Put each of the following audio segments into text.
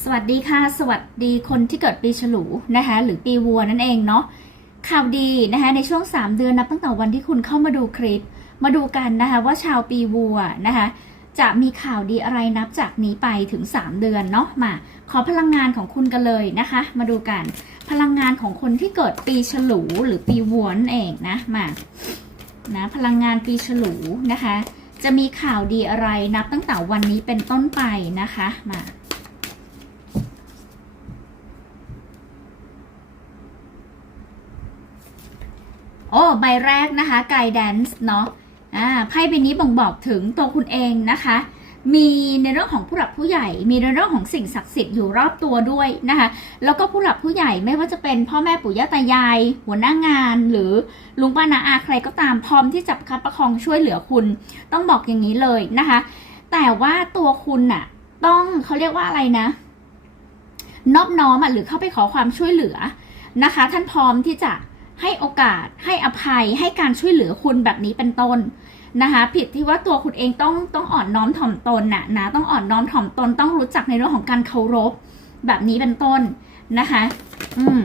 สวัสดีค่ะ สวัสดีคนที่เกิดปีฉลูนะคะหรือปีวัวนั่นเองเนาะข่าวดีนะคะในช่วง 3 เดือนนับตั้งแต่วันที่คุณเข้ามาดูคลิป มาดูกันนะคะว่าชาวปีวัวนะคะจะมีข่าวดีอะไรนับจากนี้ไปถึง 3 เดือนเนาะมา ขอพลังงานของคุณกันเลยนะคะ มาดูกัน พลังงานของคนที่เกิดปีฉลูหรือปีวัวนั่นเองนะมานะพลังงานปีฉลูนะคะ จะมีข่าวดีอะไรนับตั้งแต่วันนี้เป็นต้นไปนะคะมา โอ้ใบแรกนะคะไกด์แดนซ์เนาะอ่าไพ่ใบนี้บ่งบอกถึงตัวคุณเองนะคะ มีในเรื่องของผู้หลักผู้ใหญ่ มีในเรื่องของสิ่งศักดิ์สิทธิ์อยู่รอบตัวด้วยนะคะ แล้วก็ผู้หลักผู้ใหญ่ไม่ว่าจะเป็นพ่อแม่ปู่ย่าตายาย หัวหน้างาน หรือลุงป้านาอาใครก็ตามพร้อมที่จะประคับประคองช่วยเหลือคุณ ต้องบอกอย่างนี้เลยนะคะ แต่ว่าตัวคุณน่ะ ต้องเขาเรียกว่าอะไรนะนอบน้อมอะหรือเข้าไปขอความช่วยเหลือนะคะ ท่านพร้อมที่จะ ให้โอกาส ให้อภัย ให้การช่วยเหลือคุณแบบนี้เป็นต้นนะคะ ผิดที่ว่าตัวคุณเองต้องต้องอ่อนน้อมถ่อมตนน่ะนะ ต้องอ่อนน้อมถ่อมตน ต้องรู้จักในเรื่องของการเคารพ แบบนี้เป็นต้นนะคะ อืม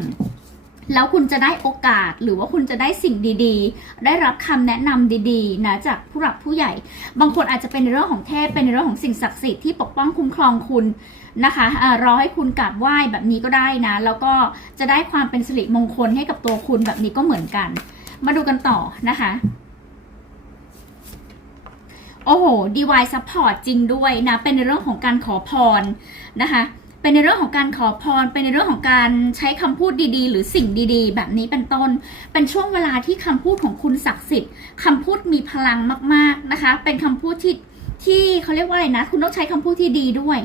แล้วคุณจะได้โอกาสหรือว่าคุณจะได้สิ่งดีๆ ได้รับคำแนะนำดีๆนะจากผู้หลักผู้ใหญ่ บางคนอาจจะเป็นในเรื่องของเทพเป็นในเรื่องของสิ่งศักดิ์สิทธิ์ที่ปกป้องคุ้มครองคุณ นะคะอะรอให้คุณกราบไหว้แบบนี้ก็ได้นะ แล้วก็จะได้ความเป็นสิริมงคลให้กับตัวคุณแบบนี้ก็เหมือนกัน มาดูกันต่อนะคะโอ้โห DY Support จริงด้วยนะ เป็นในเรื่องของการขอพรนะคะ เป็นในเรื่องของการขอพร เป็นในเรื่องของการใช้คำพูดดีๆ หรือสิ่งดีๆ แบบนี้เป็นต้น เป็นช่วงเวลาที่คำพูดของคุณศักดิ์สิทธิ์คำพูดมีพลังมาก ๆนะคะ เป็นคำพูดที่ที่เขาเรียกว่าอะไรนะ คุณต้องใช้คำพูดที่ดีด้วย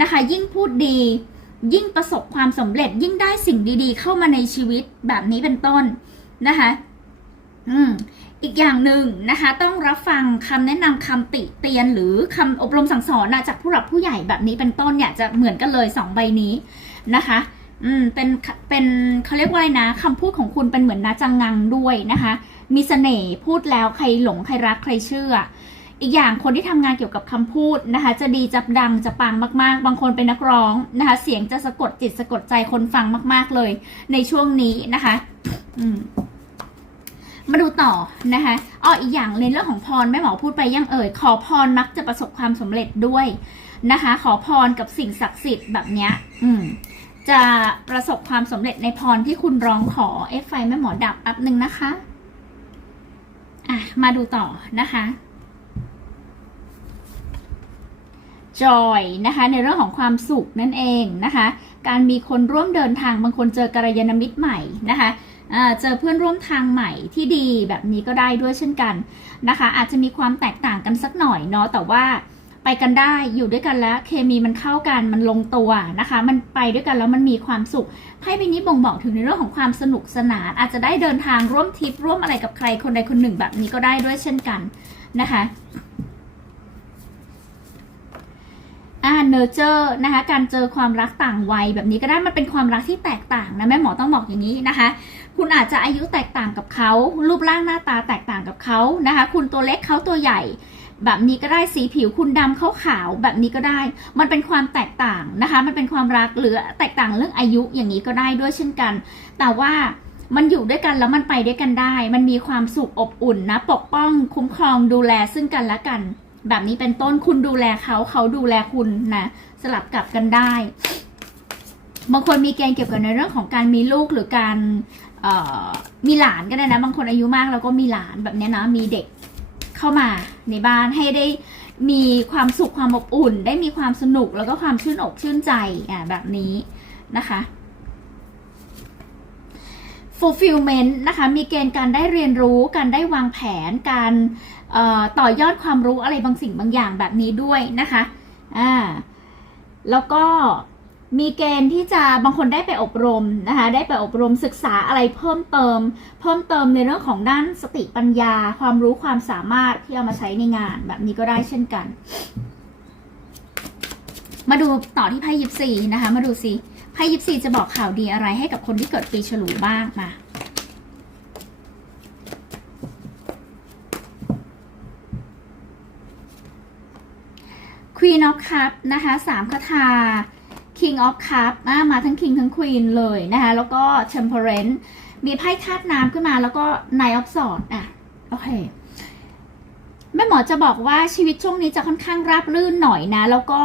นะคะ ยิ่งพูดดี ยิ่งประสบความสำเร็จ ยิ่งได้สิ่งดีๆ เข้ามาในชีวิตแบบนี้เป็นต้นนะคะ อืมอีกอย่างหนึ่งนะคะ ต้องรับฟังคำแนะนำคำติเตียนหรือคำอบรมสั่งสอนนะจากผู้หลักผู้ใหญ่แบบนี้เป็นต้นเนี่ยจะเหมือนกันเลยสองใบนี้นะคะอืมเป็นเป็นเขาเรียกว่านะคำพูดของคุณเป็นเหมือนนาจังงังด้วยนะคะ มีเสน่ห์พูดแล้วใครหลงใครรักใครเชื่อ อีกอย่างคนที่ทำงานเกี่ยวกับคำพูดนะคะ จะดีจะดังจะปังมาก ๆ บางคนเป็นนักร้องนะคะ เสียงจะสะกดจิตสะกดใจคนฟังมาก ๆเลย ในช่วงนี้นะคะอืมมาดูต่อนะคะอ้ออีกอย่างในเรื่องของพรแม่หมอพูดไปยังเอ่ย ขอพรมักจะประสบความสำเร็จด้วยนะคะ ขอพรกับสิ่งศักดิ์สิทธิ์แบบเนี้ย อืมจะประสบความสำเร็จในพรที่คุณร้องขอเอฟไฟแม่หมอดับแป๊บหนึ่งนะคะ อะ มาดูต่อนะคะ จอยนะคะในเรื่องของความสุขนั่นเองนะคะ การมีคนร่วมเดินทางบางคนเจอกัลยาณมิตรใหม่นะคะเจอเพื่อนร่วมทางใหม่ที่ดีแบบนี้ก็ได้ด้วยเช่นกันนะคะ อาจจะมีความแตกต่างกันสักหน่อยเนาะแต่ว่าไปกันได้อยู่ด้วยกันแล้วเคมีมันเข้ากันมันลงตัวนะคะ มันไปด้วยกันแล้วมันมีความสุขไพ่ใบนี้บ่งบอกถึงในเรื่องของความสนุกสนาน อาจจะได้เดินทางร่วมทริปร่วมอะไรกับใครคนใดคนหนึ่งแบบนี้ก็ได้ด้วยเช่นกันนะคะ อ่าเนอร์เจอร์นะคะการเจอความรักต่างวัยแบบนี้ก็ได้มันเป็นความรักที่แตกต่างนะแม่หมอต้องบอกอย่างนี้นะคะ คุณอาจจะอายุแตกต่างกับเขารูปร่างหน้าตาแตกต่างกับเขานะคะ คุณตัวเล็กเขาตัวใหญ่ แบบนี้ก็ได้สีผิวคุณดำเขาขาวแบบนี้ก็ได้ มันเป็นความแตกต่างนะคะ มันเป็นความรักหรือแตกต่างเรื่องอายุอย่างนี้ก็ได้ด้วยเช่นกัน แต่ว่ามันอยู่ด้วยกันแล้วมันไปด้วยกันได้ มันมีความสุขอบอุ่นนะ ปกป้องคุ้มครองดูแลซึ่งกันและกัน แบบนี้เป็นต้นคุณดูแลเขาเขาดูแลคุณนะสลับกลับกันได้ บางคนมีเกณฑ์เกี่ยวกับในเรื่องของการมีลูกหรือการมีหลานก็ได้นะ บางคนอายุมากแล้วก็มีหลานแบบนี้นะมีเด็กเข้ามาในบ้านให้ได้มีความสุขความอบอุ่น ได้มีความสนุกแล้วก็ความชื่นอกชื่นใจอ่าแบบนี้นะคะ fulfillment นะคะ มีเกณฑ์การได้เรียนรู้ การได้วางแผน การ ต่อยอดความรู้อะไรบางสิ่งบางอย่างแบบนี้ด้วยนะคะอ่าแล้วก็มีเกณฑ์ที่จะบางคนได้ไปอบรมนะคะ ได้ไปอบรมศึกษาอะไรเพิ่มเติม เพิ่มเติมในเรื่องของด้านสติปัญญา ความรู้ความสามารถที่เอามาใช้ในงานแบบนี้ก็ได้เช่นกัน มาดูต่อที่ไพ่ยิปซีนะคะ มาดูสิไพ่ยิปซีจะบอกข่าวดีอะไรให้กับคนที่เกิดปีฉลูบ้างมา Queen of Cup นะคะสามคาถา King of Cup มาทั้ง King ทั้ง Queen เลยนะคะแล้วก็ Temperance มีไพ่ธาตุน้ำขึ้นมาแล้วก็ Knight of Swords อะโอเคแม่หมอจะบอกว่าชีวิตช่วงนี้จะค่อนข้างราบรื่นหน่อยนะ แล้วก็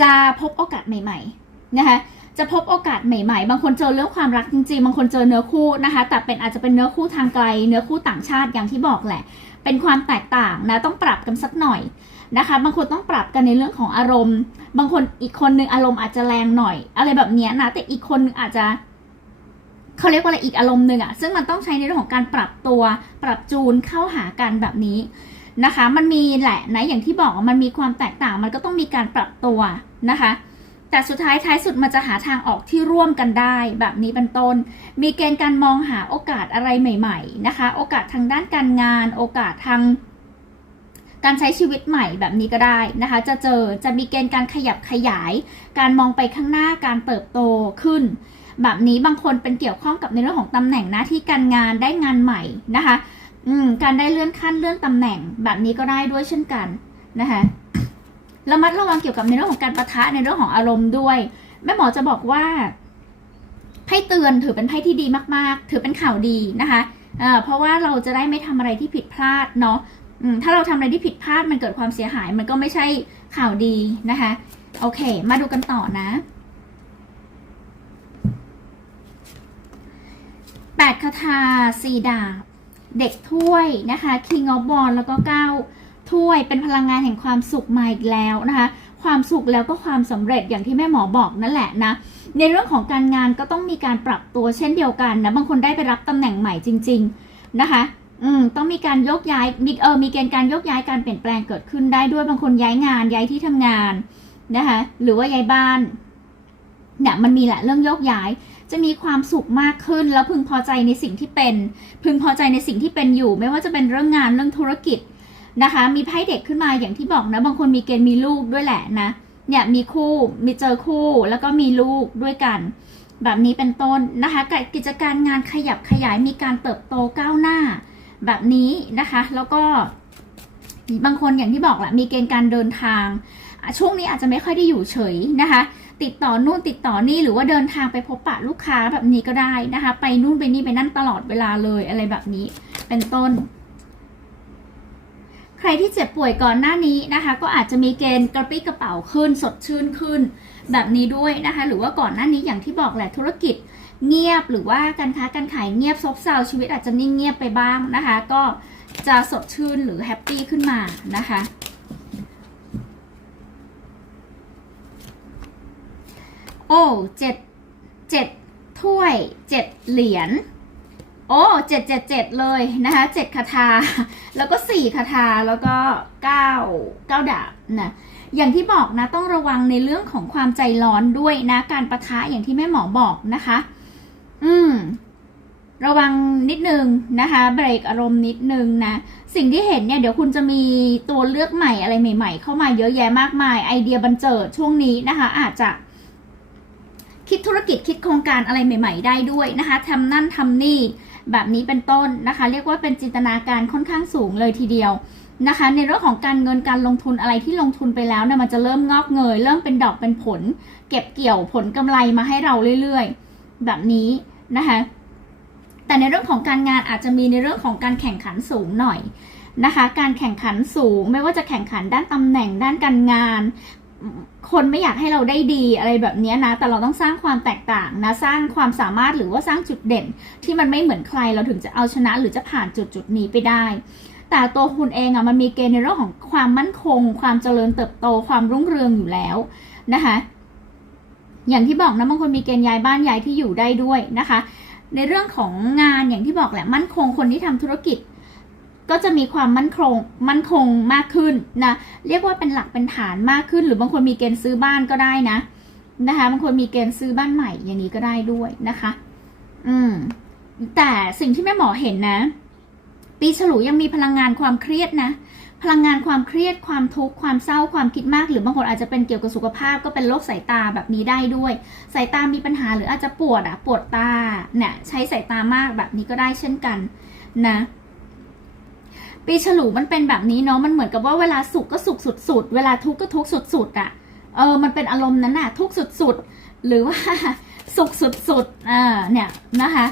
จะพบโอกาสใหม่ ๆ นะคะ จะพบโอกาสใหม่ ๆ บางคนเจอเรื่องความรักจริงๆ บางคนเจอเนื้อคู่นะคะ แต่เป็นอาจจะเป็นเนื้อคู่ทางไกล เนื้อคู่ต่างชาติอย่างที่บอกแหละ เป็นความแตกต่างนะ ต้องปรับกันสักหน่อยนะคะ บางคนต้องปรับกันในเรื่องของอารมณ์ บางคนอีกคนหนึ่งอารมณ์อาจจะแรงหน่อย อะไรแบบนี้นะ แต่อีกคนนึงอาจจะเขาเรียกว่าอะไรอีกอารมณ์หนึ่งอะซึ่งมันต้องใช้ในเรื่องของการปรับตัว ปรับจูนเข้าหากันแบบนี้นะคะ มันมีแหละนะ อย่างที่บอกมันมีความแตกต่าง มันก็ต้องมีการปรับตัวนะคะ แต่สุดท้ายท้ายสุดมันจะหาทางออกที่ร่วมกันได้ แบบนี้เป็นต้น มีเกณฑ์การมองหาโอกาสอะไรใหม่ ๆ นะคะ โอกาสทางด้านการงาน โอกาสทางการใช้ชีวิตใหม่แบบนี้ก็ได้นะคะ จะเจอจะมีเกณฑ์การขยับขยาย การมองไปข้างหน้าการเติบโตขึ้น แบบนี้บางคนเป็นเกี่ยวข้องกับในเรื่องของตำแหน่งหน้าที่การงานได้งานใหม่นะคะ อืมการได้เลื่อนขั้นเลื่อนตำแหน่งแบบนี้ก็ได้ด้วยเช่นกันนะคะ ระมัดระวังเกี่ยวกับในเรื่องของการประทะในเรื่องของอารมณ์ด้วย แม่หมอจะบอกว่าไพ่เตือนถือเป็นไพ่ที่ดีมากๆ ถือเป็นข่าวดีนะคะเเพราะว่าเราจะได้ไม่ทำอะไรที่ผิดพลาดเนาะถ้าเราทำอะไรที่ผิดพลาดมันเกิดความเสียหาย มันก็ไม่ใช่ข่าวดีนะคะ โอเค มาดูกันต่อนะแปดคาถาสี่ดาบ เด็กถ้วยนะคะ King of w a n d แล้วก็9 ถ้วยเป็นพลังงานแห่งความสุขมาอีกแล้วนะคะ ความสุขแล้วก็ความสำเร็จอย่างที่แม่หมอบอกนั่นแหละนะ ในเรื่องของการงานก็ต้องมีการปรับตัวเช่นเดียวกันนะ บางคนได้ไปรับตำแหน่งใหม่จริง ๆนะคะ อืมต้องมีการยกย้ายมีเออมีเกณฑ์การยกย้ายการเปลี่ยนแปลงเกิดขึ้นได้ด้วยบางคนย้ายงานย้ายที่ทำงานนะคะ หรือว่าย้ายบ้านเนี่ยมันมีแหละเรื่องยกย้ายจะมีความสุขมากขึ้นแล้วพึงพอใจในสิ่งที่เป็น พึงพอใจในสิ่งที่เป็นอยู่ ไม่ว่าจะเป็นเรื่องงานเรื่องธุรกิจ นะคะ มีไพ่เด็กขึ้นมาอย่างที่บอกนะ บางคนมีเกณฑ์มีลูกด้วยแหละนะ เนี่ยมีคู่มีเจอคู่แล้วก็มีลูกด้วยกัน แบบนี้เป็นต้นนะคะกิจการงานขยับขยายมีการเติบโตก้าวหน้า แบบนี้นะคะ แล้วก็ บางคนอย่างที่บอกแหละมีเกณฑ์การเดินทาง ช่วงนี้อาจจะไม่ค่อยได้อยู่เฉยนะคะติดต่อนู่นติดต่อนี่หรือว่าเดินทางไปพบปะลูกค้าแบบนี้ก็ได้นะคะ ไปนู่นไปนี่ไปนั่นตลอดเวลาเลยอะไรแบบนี้ เป็นต้น รที่เจ็บป่วยก่อนหน้านี้นะคะ ก็อาจจะมีเกณฑ์กระปี้กระเป๋าขึ้น สดชื่นขึ้น แบบนี้ด้วยนะคะ หรือว่าก่อนหน้านี้อย่างที่บอกแหละธุรกิจเงียบหรือว่าการค้าการขายเงียบซบเซาชีวิตอาจจะนิ่งเงียบไปบ้างนะคะ ก็จะสดชื่นหรือแฮปปี้ขึ้นมานะคะโอ้เจ็ดเจ็ดถ้วยเจ็ดเหรียญ โอ้เจ็ดเจ็ดเจ็ดเลยนะคะเจ็ดคาถาแล้วก็สี่คาถาแล้วก็เก้าเก้าดาบนะอย่างที่บอกนะต้องระวังในเรื่องของความใจร้อนด้วยนะ การประทะอย่างที่แม่หมอบอกนะคะ อืม ระวังนิดนึงนะคะ เบรกอารมณ์นิดนึงนะ สิ่งที่เห็นเนี่ยเดี๋ยวคุณจะมีตัวเลือกใหม่อะไรใหม่ ๆ เข้ามาเยอะแยะมากมาย ไอเดียบันเจิดช่วงนี้นะคะ อาจจะคิดธุรกิจคิดโครงการอะไรใหม่ ๆ ได้ด้วยนะคะทำนั่นทำนี่ แบบนี้เป็นต้นนะคะ เรียกว่าเป็นจินตนาการค่อนข้างสูงเลยทีเดียวนะคะ ในเรื่องของการเงินการลงทุนอะไรที่ลงทุนไปแล้วเนี่ยมันจะเริ่มงอกเงย เริ่มเป็นดอกเป็นผล เก็บเกี่ยวผลกำไรมาให้เราเรื่อยๆ แบบนี้นะคะแต่ในเรื่องของการงานอาจจะมีในเรื่องของการแข่งขันสูงหน่อยนะคะ การแข่งขันสูงไม่ว่าจะแข่งขันด้านตำแหน่งด้านการงาน คนไม่อยากให้เราได้ดีอะไรแบบนี้นะ แต่เราต้องสร้างความแตกต่างนะ สร้างความสามารถหรือว่าสร้างจุดเด่น ที่มันไม่เหมือนใครเราถึงจะเอาชนะหรือจะผ่านจุดจุดนี้ไปได้ แต่ตัวคุณเองอะมันมีเกณฑ์ในเรื่องของความมั่นคง ความเจริญเติบโตความรุ่งเรืองอยู่แล้วนะคะอย่างที่บอกนะบางคนมีเกณฑ์ย้ายบ้านย้ายที่อยู่ได้ด้วยนะคะ ในเรื่องของงานอย่างที่บอกแหละมั่นคงคนที่ทำธุรกิจ ก็จะมีความมั่นคงมั่นคงมากขึ้นนะเรียกว่าเป็นหลักเป็นฐานมากขึ้น หรือบางคนมีเกณฑ์ซื้อบ้านก็ได้นะนะคะบางคนมีเกณฑ์ซื้อบ้านใหม่อย่างนี้ก็ได้ด้วยนะคะ อืม แต่สิ่งที่แม่หมอเห็นนะ ปีฉลูยังมีพลังงานความเครียดนะพลังงานความเครียดความทุกข์ความเศร้าความคิดมาก หรือบางคนอาจจะเป็นเกี่ยวกับสุขภาพก็เป็นโรคสายตาแบบนี้ได้ด้วย สายตามีปัญหาหรืออาจจะปวดอะปวดตาเนี่ยใช้สายตามากแบบนี้ก็ได้เช่นกันนะ ปีฉลูมันเป็นแบบนี้เนาะมันเหมือนกับว่าเวลาสุขก็สุขสุดๆเวลาทุกข์ก็ทุกข์สุดๆอะเออมันเป็นอารมณ์นั้นน่ะทุกข์สุดๆหรือว่าสุขสุดๆอ่าเนี่ยนะคะ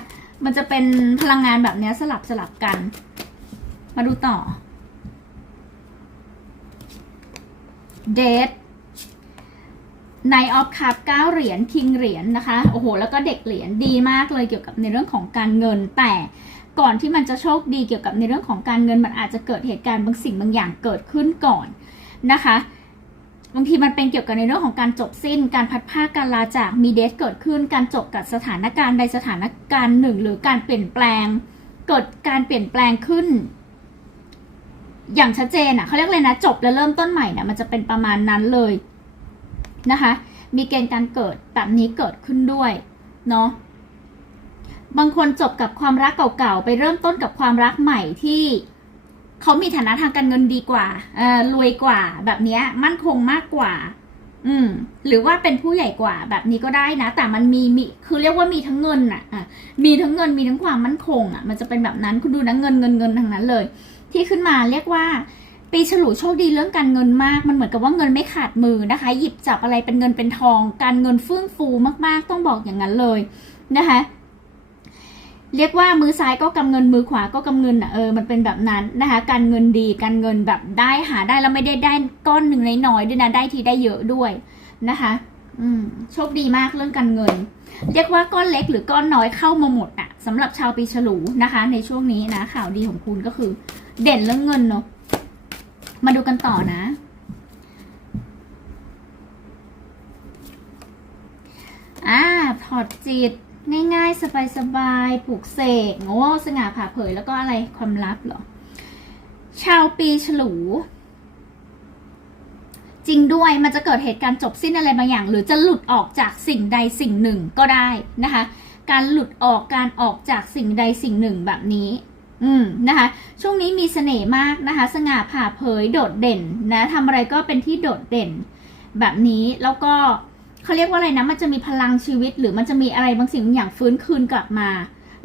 มันจะเป็นพลังงานแบบนี้สลับสลับกัน มาดูต่อเดท ไนออฟคัพเก้าเหรียญคิงเหรียญนะคะ โอ้โห แล้วก็เด็กเหรียญดีมากเลยเกี่ยวกับในเรื่องของการเงิน แต่ก่อนที่มันจะโชคดีเกี่ยวกับในเรื่องของการเงิน มันอาจจะเกิดเหตุการณ์บางสิ่งบางอย่างเกิดขึ้นก่อนนะคะบางทีมันเป็นเกี่ยวกับในเรื่องของการจบสิ้น การพัดผ้าการลาจากมีเดทเกิดขึ้น การจบกับสถานการณ์ใดสถานการณ์หนึ่ง หรือการเปลี่ยนแปลง เกิดการเปลี่ยนแปลงขึ้น อย่างชัดเจนอะเขาเรียกเลยนะจบแล้วเริ่มต้นใหม่เนี่ยมันจะเป็นประมาณนั้นเลย นะคะ มีเกณฑ์การเกิดแบบนี้เกิดขึ้นด้วยเนาะบางคนจบกับความรักเก่าๆ ไปเริ่มต้นกับความรักใหม่ที่เขามีฐานะทางการเงินดีกว่าเออรวยกว่าแบบนี้มั่นคงมากกว่า อืม หรือว่าเป็นผู้ใหญ่กว่าแบบนี้ก็ได้นะ แต่มันมีมีคือเรียกว่ามีทั้งเงินอะอะมีทั้งเงินมีทั้งความมั่นคงอะมันจะเป็นแบบนั้นคุณดูนะเงินเงินเงินทั้งนั้นเลย ที่ขึ้นมาเรียกว่า ปีฉลูโชคดีเรื่องการเงินมาก มันเหมือนกับว่าเงินไม่ขาดมือนะคะ หยิบจับอะไรเป็นเงินเป็นทอง การเงินเฟื่องฟูมากๆ ต้องบอกอย่างนั้นเลยนะคะเรียกว่ามือซ้ายก็กำเงินมือขวาก็กำเงินอะเออมันเป็นแบบนั้นนะคะ การเงินดีการเงินแบบได้หาได้แล้วไม่ได้ได้ก้อนหนึ่งน้อยๆด้วยนะได้ทีได้เยอะด้วยนะคะ อืมโชคดีมากเรื่องการเงิน เรียกว่าก้อนเล็กหรือก้อนน้อยเข้ามาหมดอะสำหรับชาวปีฉลูนะคะ ในช่วงนี้นะข่าวดีของคุณก็คือ เด่นเรื่องเงินเนาะ มาดูกันต่อนะ อ่าถอดจิตง่ายๆ สบายๆปลูกเสกโง่สง่าผ่าเผยแล้วก็อะไรความลับเหรอ ชาวปีฉลู จริงด้วยมันจะเกิดเหตุการณ์จบสิ้นอะไรบางอย่าง หรือจะหลุดออกจากสิ่งใดสิ่งหนึ่งก็ได้นะคะ การหลุดออกการออกจากสิ่งใดสิ่งหนึ่งแบบนี้ อืมนะคะ ช่วงนี้มีเสน่ห์มากนะคะ สง่าผ่าเผยโดดเด่นนะทำอะไรก็เป็นที่โดดเด่น แบบนี้แล้วก็เขาเรียกว่าอะไรนะมันจะมีพลังชีวิต หรือมันจะมีอะไรบางสิ่งบางอย่างฟื้นคืนกลับมา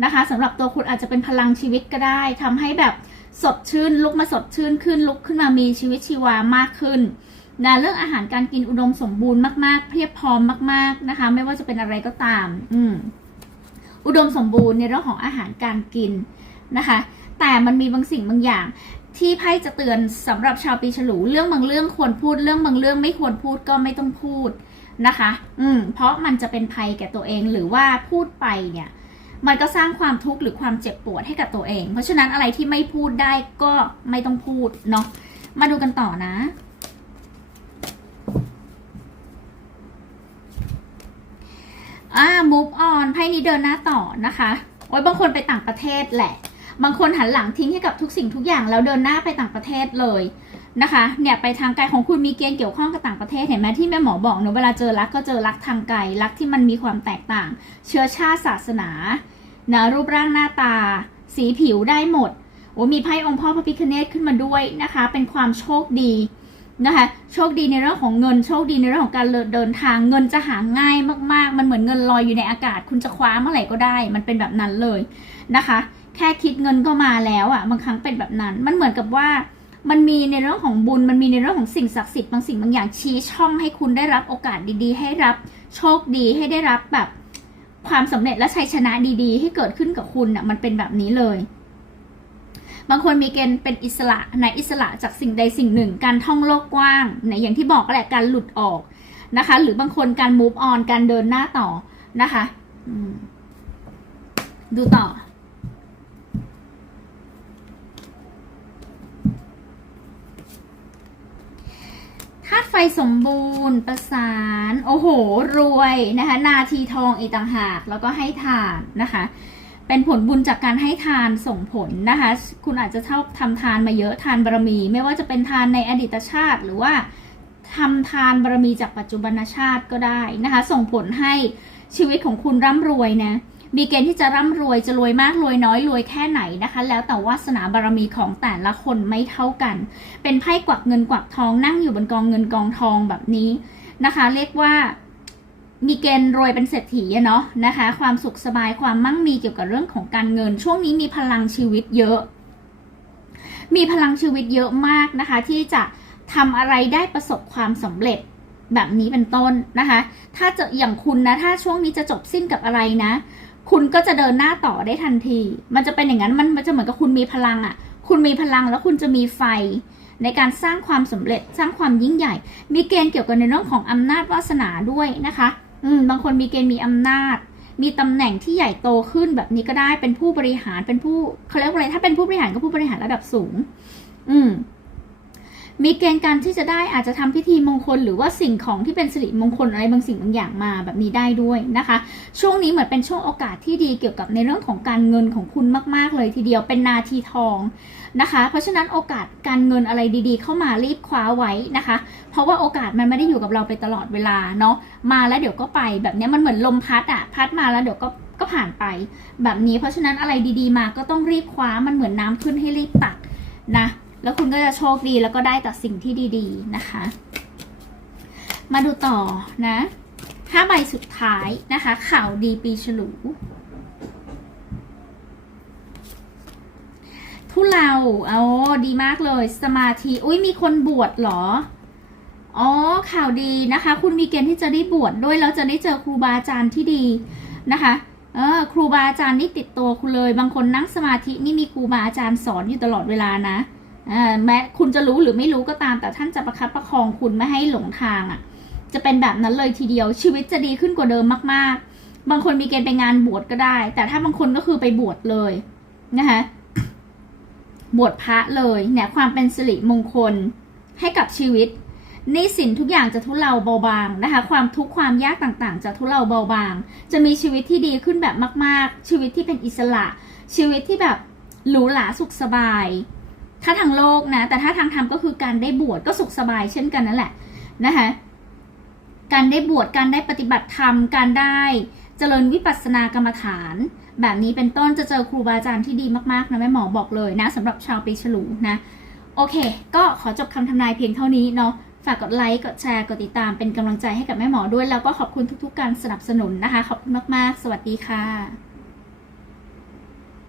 นะคะสำหรับตัวคุณอาจจะเป็นพลังชีวิตก็ได้ทำให้แบบสดชื่น ลุกมาสดชื่นขึ้นลุกขึ้นมามีชีวิตชีวามากขึ้นนะเรื่องอาหารการกินอุดมสมบูรณ์มากๆ เพียบพร้อมมาก ๆนะคะ ไม่ว่าจะเป็นอะไรก็ตาม อืมอุดมสมบูรณ์ในเรื่องของอาหารการกิน นะคะ แต่มันมีบางสิ่งบางอย่าง ที่ไพ่จะเตือนสำหรับชาวปีฉลูเรื่องบางเรื่องควรพูดเรื่องบางเรื่องไม่ควรพูดก็ไม่ต้องพูดนะคะ อืม เพราะมันจะเป็นภัยแก่ตัวเองหรือว่าพูดไปเนี่ย มันก็สร้างความทุกข์หรือความเจ็บปวดให้กับตัวเอง เพราะฉะนั้นอะไรที่ไม่พูดได้ก็ไม่ต้องพูดเนาะ มาดูกันต่อนะ อ่า move on ไพ่นี้เดินหน้าต่อนะคะ โอ้ยบางคนไปต่างประเทศแหละ บางคนหันหลังทิ้งให้กับทุกสิ่งทุกอย่างแล้วเดินหน้าไปต่างประเทศเลยนะคะเนี่ยไปทางไกลของคุณมีเกณฑ์เกี่ยวข้องกับต่างประเทศเห็นไหมที่แม่หมอบอกเนอะเวลาเจอรักก็เจอรักทางไกลรักที่มันมีความแตกต่าง เชื้อชาติศาสนานะรูปร่างหน้าตา สีผิวได้หมดโอ้มีไพ่องค์พ่อพระพิคเนตขึ้นมาด้วยนะคะ เป็นความโชคดีนะคะโชคดีในเรื่องของเงินโชคดีในเรื่องของการเดินทางเงินจะหาง่ายมากๆ มันเหมือนเงินลอยอยู่ในอากาศ คุณจะคว้าเมื่อไหร่ก็ได้ มันเป็นแบบนั้นเลยนะคะ แค่คิดเงินก็มาแล้วอะ่ะบางครั้งเป็นแบบนั้น มันเหมือนกับว่ามันมีในเรื่องของบุญ มันมีในเรื่องของสิ่งศักดิ์สิทธิ์บางสิ่งบางอย่างชี้ช่องให้คุณได้รับโอกาสดีๆ ให้รับโชคดีให้ได้รับแบบความสำเร็จและชัยชนะดีๆ ให้เกิดขึ้นกับคุณอะมันเป็นแบบนี้เลย บางคนมีเกณฑ์เป็นอิสระในอิสระจากสิ่งใดสิ่งหนึ่ง การท่องโลกกว้างในอย่างที่บอกก็แหละการหลุดออกนะคะ หรือบางคนการ move on การเดินหน้าต่อนะคะดูต่อ ธาตุไฟสมบูรณ์ประสาน โอ้โห รวยนะคะ นาทีทองอีกต่างหาก แล้วก็ให้ทานนะคะ เป็นผลบุญจากการให้ทานส่งผลนะคะ คุณอาจจะชอบทำทานมาเยอะทานบารมี ไม่ว่าจะเป็นทานในอดีตชาติหรือว่าทำทานบารมีจากปัจจุบันชาติก็ได้นะคะ ส่งผลให้ชีวิตของคุณร่ำรวยนะ มีเกณฑ์ที่จะร่ำรวยจะรวยมากรวยน้อยรวยแค่ไหนนะคะ แล้วแต่วาสนาบารมีของแต่ละคนไม่เท่ากัน เป็นไพ่กวักเงินกวักทองนั่งอยู่บนกองเงินกองทองแบบนี้นะคะ เรียกว่ามีเกณฑ์รวยเป็นเศรษฐีเนาะนะคะ ความสุขสบายความมั่งมีเกี่ยวกับเรื่องของการเงิน ช่วงนี้มีพลังชีวิตเยอะ มีพลังชีวิตเยอะมากนะคะ ที่จะทำอะไรได้ประสบความสำเร็จแบบนี้เป็นต้นนะคะ ถ้าจะอย่างคุณนะ ถ้าช่วงนี้จะจบสิ้นกับอะไรนะ คุณก็จะเดินหน้าต่อได้ทันที มันจะเป็นอย่างนั้นมันมันจะเหมือนกับคุณมีพลังอะ่ะ คุณมีพลังแล้วคุณจะมีไฟ ในการสร้างความสำเร็จ สร้างความยิ่งใหญ่ มีเกณฑ์เกี่ยวกับในเรื่องของอำนาจวาสนาด้วยนะคะ อืม บางคนมีเกณฑ์มีอำนาจ มีตำแหน่งที่ใหญ่โตขึ้นแบบนี้ก็ได้ เป็นผู้บริหาร เป็นผู้เขาเรียกว่าอะไร ถ้าเป็นผู้บริหารก็ผู้บริหารระดับสูง อืม มีเกณฑ์การที่จะได้อาจจะทำพิธีมงคล หรือว่าสิ่งของที่เป็นสิริมงคลอะไรบางสิ่งบางอย่างมาแบบนี้ได้ด้วยนะคะ ช่วงนี้เหมือนเป็นช่วงโอกาสที่ดีเกี่ยวกับในเรื่องของการเงินของคุณมากๆเลยทีเดียวเป็นนาทีทองนะคะ เพราะฉะนั้นโอกาสการเงินอะไรดีๆ เข้ามารีบคว้าไว้นะคะ เพราะว่าโอกาสมันไม่ได้อยู่กับเราไปตลอดเวลาเนาะมาแล้วเดี๋ยวก็ไปแบบนี้มันเหมือนลมพัดอะพัดมาแล้วเดี๋ยวก็ก็ผ่านไปแบบนี้เพราะฉะนั้นอะไรดีๆ มาก็ต้องรีบคว้ามันเหมือนน้ำขึ้นให้รีบตักนะ แล้วคุณก็จะโชคดีแล้วก็ได้แต่สิ่งที่ดี ๆนะคะ มาดูต่อนะห้าใบสุดท้ายนะคะ ข่าวดีปีฉลูทุเราเอาดีมากเลย สมาธิ อุ้ยมีคนบวชเหรอ อ๋อ ข่าวดีนะคะ คุณมีเกณฑ์ที่จะได้บวชด้วย แล้วจะได้เจอครูบาอาจารย์ที่ดีนะคะ เออ ครูบาอาจารย์นี่ติดตัวคุณเลย บางคนนั่งสมาธินี่มีครูบาอาจารย์สอนอยู่ตลอดเวลานะ แม้คุณจะรู้หรือไม่รู้ก็ตาม แต่ท่านจะประคับประคองคุณไม่ให้หลงทางอะ่ะ จะเป็นแบบนั้นเลยทีเดียวชีวิตจะดีขึ้นกว่าเดิมมาก ๆ บางคนมีเกณฑ์ไปงานบวชก็ได้ แต่ถ้าบางคนก็คือไปบวชเลยนะคะบวชพระเลยเนี่ยความเป็นสิริมงคลให้กับชีวิตนี่สินทุกอย่างจะทุเลาเบาบางนะคะ ความทุกข์ความยากต่างๆ จะทุเลาเบาบาง จะมีชีวิตที่ดีขึ้นแบบมาก ๆ ชีวิตที่เป็นอิสระ ชีวิตที่แบบหรูหราสุขสบาย ถ้าทางโลกนะ แต่ถ้าทางธรรมก็คือการได้บวชก็สุขสบายเช่นกันนั่นแหละนะคะการได้บวชการได้ปฏิบัติธรรม การได้เจริญวิปัสสนากรรมฐาน แบบนี้เป็นต้นจะเจอครูบาอาจารย์ที่ดีมากๆนะแม่หมอบอกเลยนะสำหรับชาวปีฉลูนะโอเค ก็ขอจบคำทำนายเพียงเท่านี้เนาะฝากกดไลค์กดแชร์กดติดตามเป็นกำลังใจให้กับแม่หมอด้วย แล้วก็ขอบคุณทุกๆ การสนับสนุนนะคะ ขอบคุณมากๆ สวัสดีค่ะ